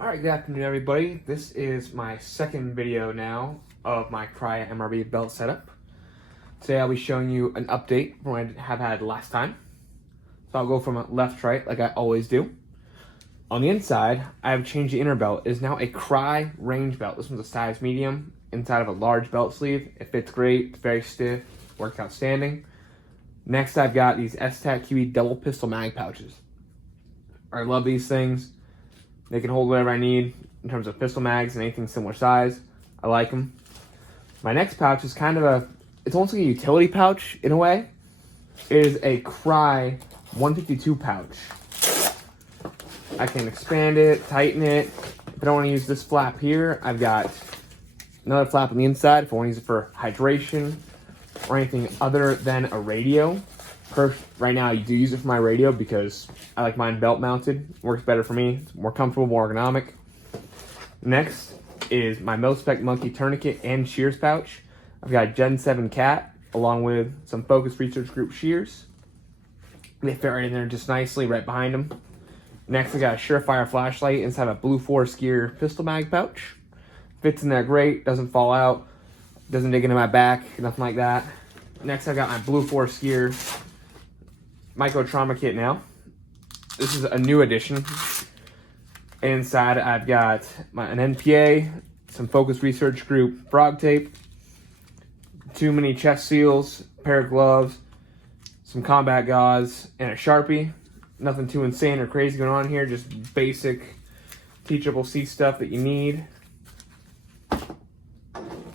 Alright, good afternoon everybody. This is my second video now of my Crye MRB belt setup. Today I'll be showing you an update from what I have had last time. So I'll go from left to right like I always do. On the inside, I have changed the inner belt. It is now a Crye range belt. This one's a size medium inside of a large belt sleeve. It fits great, it's very stiff, works outstanding. Next I've got these S-Tac QE double pistol mag pouches. I love these things. They can hold whatever I need in terms of pistol mags and anything similar size. I like them. My next pouch is kind of it's almost like a utility pouch in a way. It is a Crye 152 pouch. I can expand it, tighten it. If I don't want to use this flap here, I've got another flap on the inside if I want to use it for hydration or anything other than a radio. Right now I do use it for my radio because I like mine belt mounted. Works better for me. It's more comfortable, more ergonomic. Next is my Mil-Spec Monkey tourniquet and shears pouch. I've got a Gen 7 cat along with some Focus Research Group shears. They fit right in there just nicely right behind them. Next I got a Surefire flashlight inside a Blue Force Gear pistol mag pouch. Fits in there great, doesn't fall out, doesn't dig into my back, nothing like that. Next I got my Blue Force Gear micro trauma kit now. This is a new addition. Inside I've got an NPA, some Focus Research Group frog tape, 2 mini chest seals, a pair of gloves, some combat gauze, and a Sharpie. Nothing too insane or crazy going on here, just basic teachable C stuff that you need.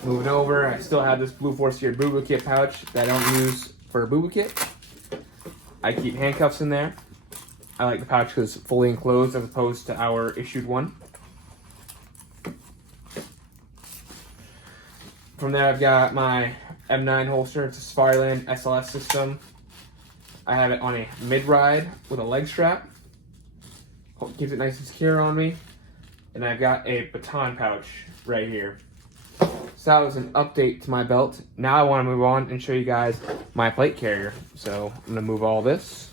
Moving over, I still have this Blue Force Gear Boo Boo Kit pouch that I don't use for a Boo Boo Kit. I keep handcuffs in there. I like the pouch because it's fully enclosed as opposed to our issued one. From there I've got my M9 holster. It's a Safariland SLS system. I have it on a mid-ride with a leg strap. Keeps it nice and secure on me. And I've got a baton pouch right here. So that was an update to my belt. Now I want to move on and show you guys my plate carrier. So I'm going to move all this.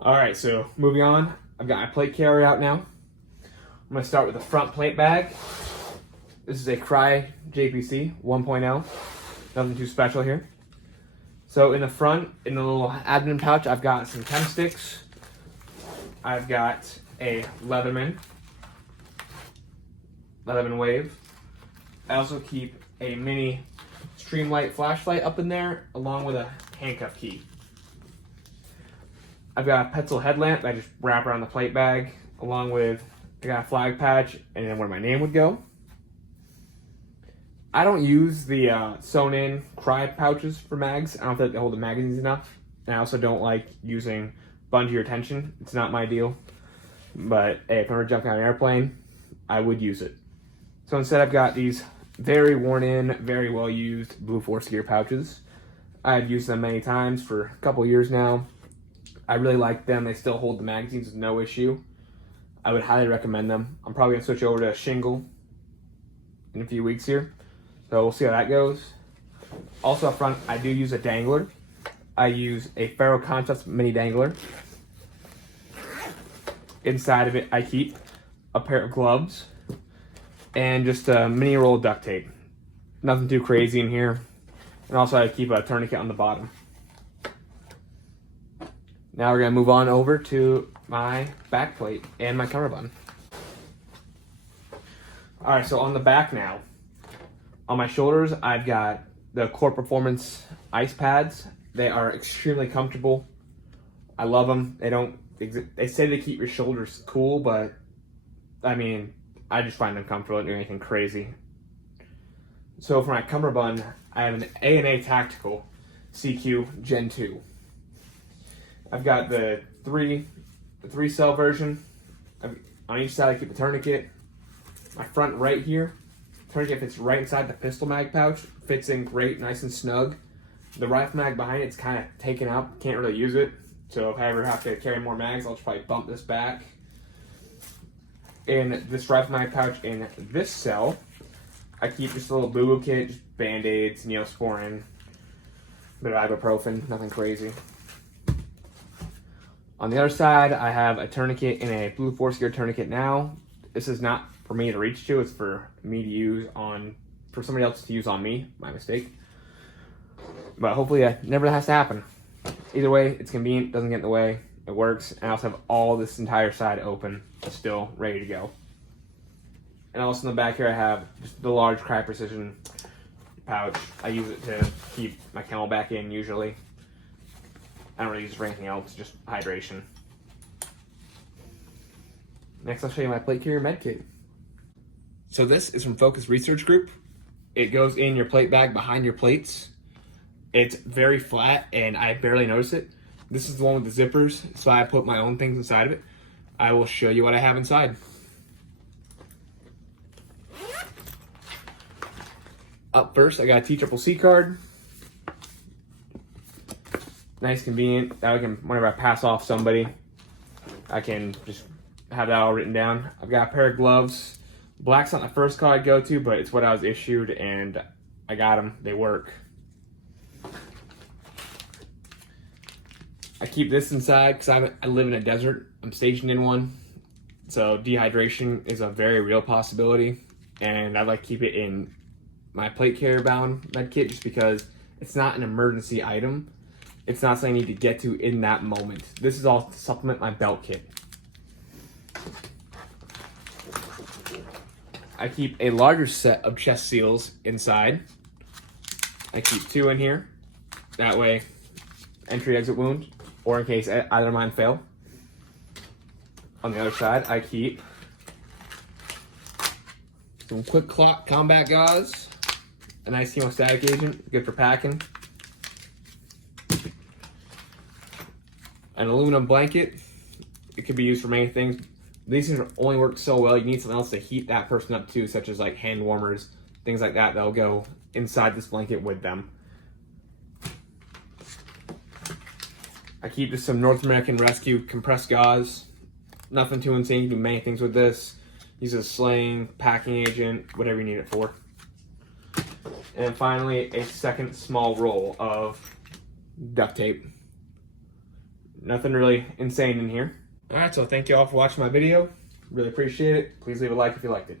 Alright, so moving on. I've got my plate carrier out now. I'm going to start with the front plate bag. This is a Crye JPC 1.0. Nothing too special here. So in the front, in the little admin pouch, I've got some chem sticks. I've got a Leatherman Wave. I also keep a mini Streamlight flashlight up in there, along with a handcuff key. I've got a Petzl headlamp that I just wrap around the plate bag, along with, I got a flag patch, and then where my name would go. I don't use the sewn-in Crye pouches for mags. I don't feel like they hold the magazines enough. And I also don't like using bungee or tension. It's not my deal. But hey, if I'm ever jumping on an airplane, I would use it. So instead I've got these very worn in, very well used Blue Force Gear pouches. I've used them many times for a couple years now. I really like them. They still hold the magazines with no issue. I would highly recommend them. I'm probably gonna switch over to a shingle in a few weeks here. So we'll see how that goes. Also up front, I do use a dangler. I use a Ferro Concepts mini dangler. Inside of it, I keep a pair of gloves and just a mini roll of duct tape. Nothing too crazy in here. And also I keep a tourniquet on the bottom. Now we're gonna move on over to my back plate and my cover button. All right, so on the back now, on my shoulders, I've got the Core Performance ice pads. They are extremely comfortable. I love them. They say they keep your shoulders cool, but I mean, I just find them comfortable. I don't do anything crazy. So for my cummerbund, I have an A&A Tactical CQ Gen 2. I've got the three cell version. On each side I keep a tourniquet. My front right here, tourniquet fits right inside the pistol mag pouch. Fits in great, nice and snug. The rifle mag behind it's kind of taken out. Can't really use it. So if I ever have to carry more mags, I'll just probably bump this back. In this rifle mag pouch in this cell, I keep just a little boo-boo kit, just Band-Aids, Neosporin, a bit of ibuprofen, nothing crazy. On the other side, I have a tourniquet in a blue 4-gear tourniquet now. This is not for me to reach to, it's for me to use for somebody else to use on me, my mistake. But hopefully that never has to happen. Either way, it's convenient, doesn't get in the way, it works, and I also have all this entire side open, still ready to go. And also in the back here I have just the large Crye Precision pouch. I use it to keep my Camelback in usually. I don't really use it for anything else, just hydration. Next, I'll show you my plate carrier med kit. So this is from Focus Research Group. It goes in your plate bag behind your plates. It's very flat and I barely notice it. This is the one with the zippers, so I put my own things inside of it. I will show you what I have inside. Up first, I got a TCCC card. Nice, convenient. That I can, whenever I pass off somebody, I can just have that all written down. I've got a pair of gloves. Black's not the first card I go to, but it's what I was issued, and I got them. They work. I keep this inside because I live in a desert. I'm stationed in one, so dehydration is a very real possibility, and I like to keep it in my plate carrier bound med kit just because it's not an emergency item. It's not something I need to get to in that moment. This is all to supplement my belt kit. I keep a larger set of chest seals inside. I keep 2 in here. That way, entry exit wound, or in case either of mine fail. On the other side, I keep some quick clot combat gauze, a nice hemostatic agent, good for packing. An aluminum blanket. It could be used for many things. These things only work so well. You need something else to heat that person up too, such as like hand warmers, things like that. That'll go inside this blanket with them. I keep just some North American Rescue compressed gauze. Nothing too insane. You can do many things with this. Use a sling, packing agent, whatever you need it for. And then finally, a second small roll of duct tape. Nothing really insane in here. Alright, so thank you all for watching my video. Really appreciate it. Please leave a like if you liked it.